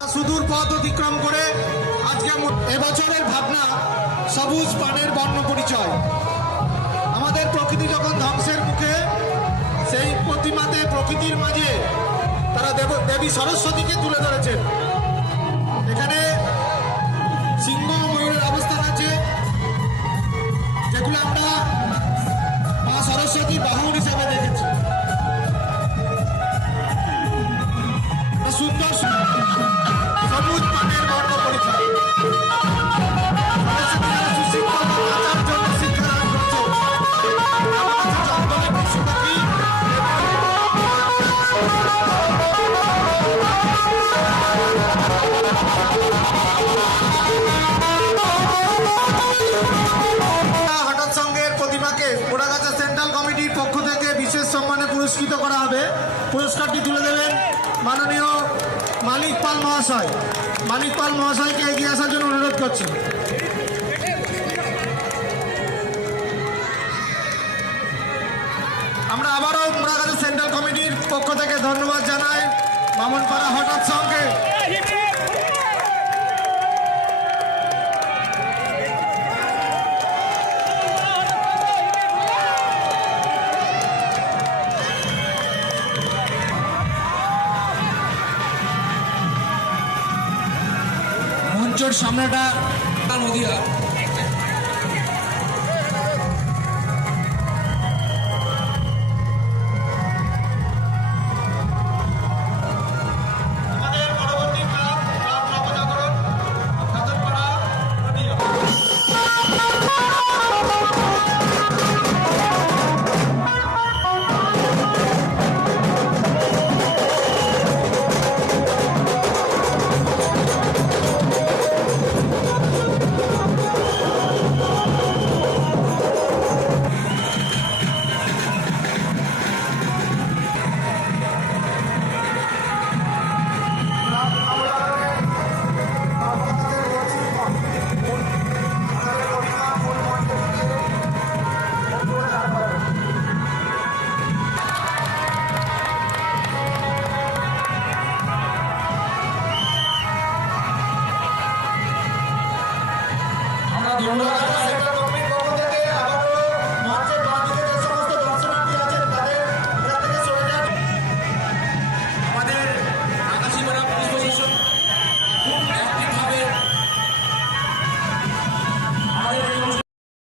সুদূর পথ অতিক্রম করে আজকে এবছরের ভাবনা সবুজ পানের বর্ণ পরিচয়। আমাদের প্রকৃতি যখন ধ্বংসের মুখে, সেই প্রতিমাতে প্রকৃতির মাঝে তারা দেবী সরস্বতীকে তুলে ধরেছেন। এখানে সিংহ ময়ূরের অবস্থান আছে, যেগুলো আমরা মা সরস্বতী বাহন হিসেবে দেখেছি। সুন্দর সবুজ পানের বর্ণ পরিচয়। হঠাৎ সঙ্গের প্রতিমাকে পোড়াগাছা সেন্ট্রাল কমিটির পক্ষ থেকে বিশেষ সম্মানে পুরস্কৃত করা হবে। পুরস্কারটি তুলে দেবেন মাননীয় মানিক পাল মহাশয়। মানিক পাল মহাশয়কে এগিয়ে আসার জন্য অনুরোধ করছি। আমরা আবারও পোড়াগাছা সেন্ট্রাল কমিটির পক্ষ থেকে ধন্যবাদ জানাই মামনপাড়া হঠাৎ সঙ্গে। মঞ্চের সামনেটা নদীয়া।